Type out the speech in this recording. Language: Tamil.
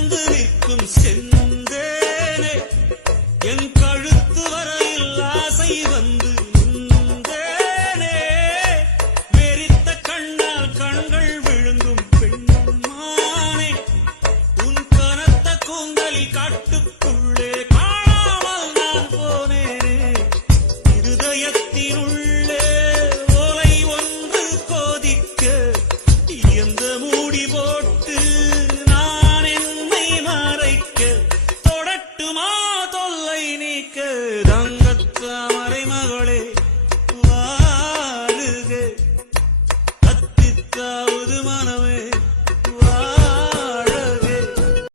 பறந்து நிற்கும் செந்தேனே என் கழுத்து வரையில் ஆசை வந்து நின்றேனே வெறித்த கண்ணால் கண்கள் விழுங்கும் பெண்மானே உன் கனத்த கூந்தலில் காட்டுக்குள்